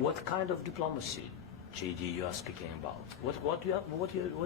What kind of diplomacy, JD, you are speaking about? What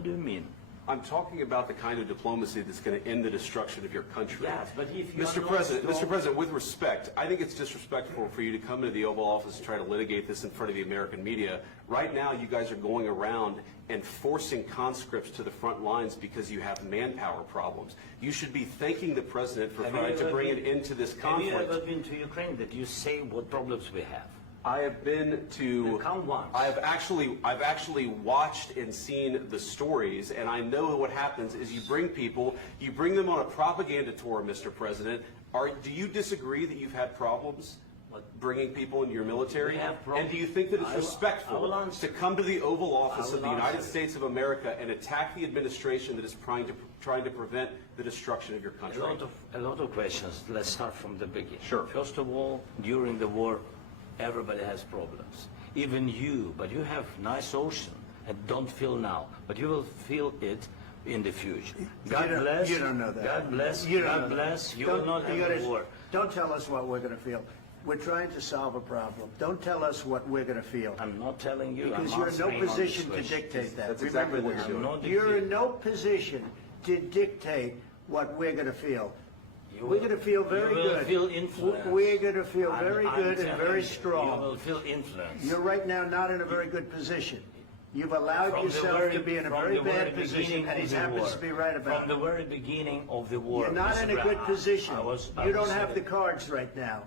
do you mean? I'm talking about the kind of diplomacy that's going to end the destruction of your country. Yes, but if you Mr. President, with respect, I think it's disrespectful for you to come into the Oval Office and try to litigate this in front of the American media. Right now, you guys are going around and forcing conscripts to the front lines because you have manpower problems. You should be thanking the President for trying to bring it into this conflict. Have you ever been to Ukraine that you say what problems we have? I have been to. Count once. I've actually watched and seen the stories, and I know what happens is you bring them on a propaganda tour, Mr. President. Do you disagree that you've had problems bringing people into your military? And do you think that it's respectful to come to the Oval Office of the United States of America and attack the administration that is trying to prevent the destruction of your country? A lot of questions. Let's start from the beginning. Sure. First of all, during the war, everybody has problems. Even you, but you have nice ocean and don't feel now, but you will feel it in the future. God bless. You don't know that. God bless. You God bless. You will not have a war. Don't tell us what we're going to feel. We're trying to solve a problem. Don't tell us what we're going to feel. I'm not telling you. Because you're in no position to dictate that. That's exactly what you're doing. You're in no position to dictate what we're going to feel. We're going to feel very good. You will feel influence. We're going to feel very good and very strong. You will feel influence. You're right now not in a very good position. You've allowed yourself to be in a very bad position, and he happens to be right about it. From the very beginning of the war. You're not in a good position. You don't have the cards right now.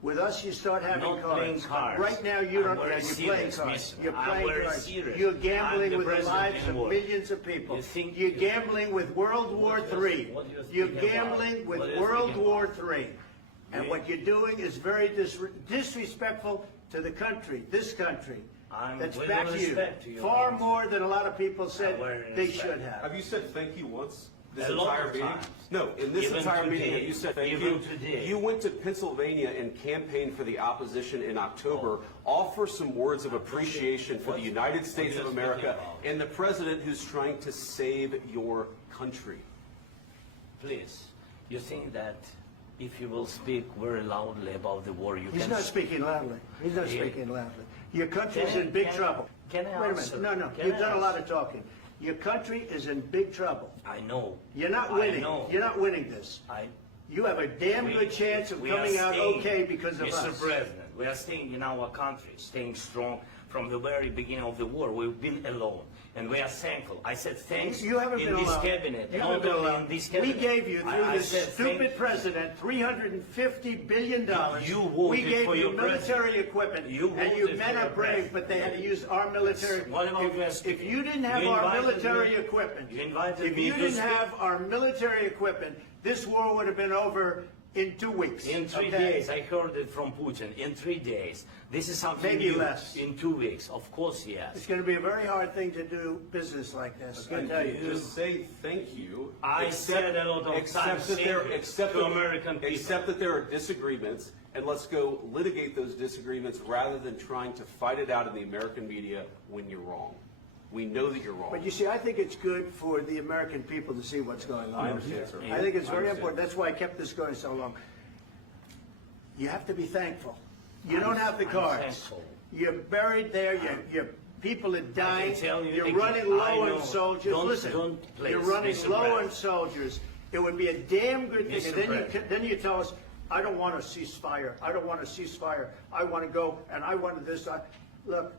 With us, you start having cards. Right now, you don't. Yeah, you're playing cards. You're playing cards. You're gambling with the lives of millions of people. You're gambling with World War III. You're gambling with World War III. And what you're doing is very disrespectful to the country, this country, that's backed you far more than a lot of people said they should have. Have you said thank you once? This A lot entire of meeting? times. No, in this Even entire today. meeting, have you said thank Even you? today. You went to Pennsylvania and campaigned for the opposition in October. Offer some words of appreciation for the United States of America and the president who's trying to save your country. Please, you think that if you will speak very loudly about the war, you He's can... not speaking loudly. He's not speaking loudly. Your country's in big trouble. Can I Wait a answer? minute. No, Can you've I done a lot answer? of talking. Your country is in big trouble. I know. You're not I winning. know. You're not winning this. You have a damn good chance of coming out okay because of us. Mr. President, we are staying in our country, staying strong from the very beginning of the war. We've been alone, and we are thankful. I said thanks You haven't in been this alone. cabinet. You not haven't been only alone. in this We cabinet. gave you, through I this said stupid president, $350 billion. You voted we gave for you your military president. equipment, You and you voted men for are your brave, president. but they had to use our military. What about Vance? If you didn't have You our invited military me- equipment, you invited if me you to didn't speak. have our military equipment, this war would have been over in 2 weeks. In 3 days, I heard it from Putin. In 3 days, this is something Maybe new. less. In 2 weeks, of course, yes. It's going to be a very hard thing to do business like this. I tell you. Just say thank you. I said a lot of times to American people. Except that there are disagreements, and let's go litigate those disagreements rather than trying to fight it out in the American media when you're wrong. We know that you're wrong. But you see, I think it's good for the American people to see what's going on. I understand, sir. I think it's I very understand. important. That's why I kept this going so long. You have to be thankful. You don't have the I'm cards. thankful. You're buried there. Your people are dying. tell you You're again, running I low know. on soldiers. Listen, Don't you're please, running Mr. low President. on soldiers. It would be a damn good thing. Mr. And President. then you tell us, I don't want a ceasefire. I don't want a ceasefire. I want to go, and I want this. Look,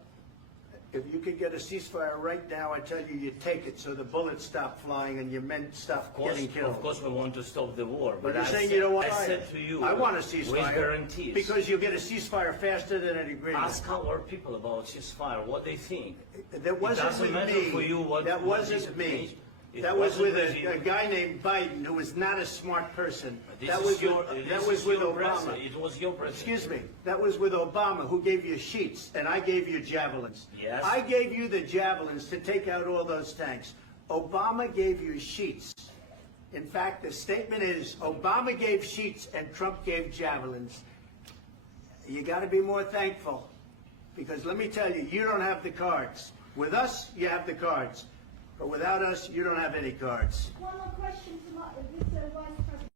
if you could get a ceasefire right now, I tell you, you take it so the bullets stop flying and your men stop getting killed. Of course, we want to stop the war. But you're I saying said- you don't want I fire. said to you, I want a with ceasefire. guarantees. Because you'll get a ceasefire faster than an agreement. Ask our people about ceasefire, what they think. That wasn't doesn't with matter me. for you what- That what wasn't is me. it? It That was with wasn't with a you. guy named Biden, who was not a smart person. This That is was your, with, this that is was with your Obama. president. It was your president. Excuse me. That was with Obama, who gave you sheets, and I gave you javelins. Yes. I gave you the javelins to take out all those tanks. Obama gave you sheets. In fact, the statement is Obama gave sheets and Trump gave javelins. You got to be more thankful, because let me tell you, you don't have the cards. With us, you have the cards. But without us, you don't have any cards. One more question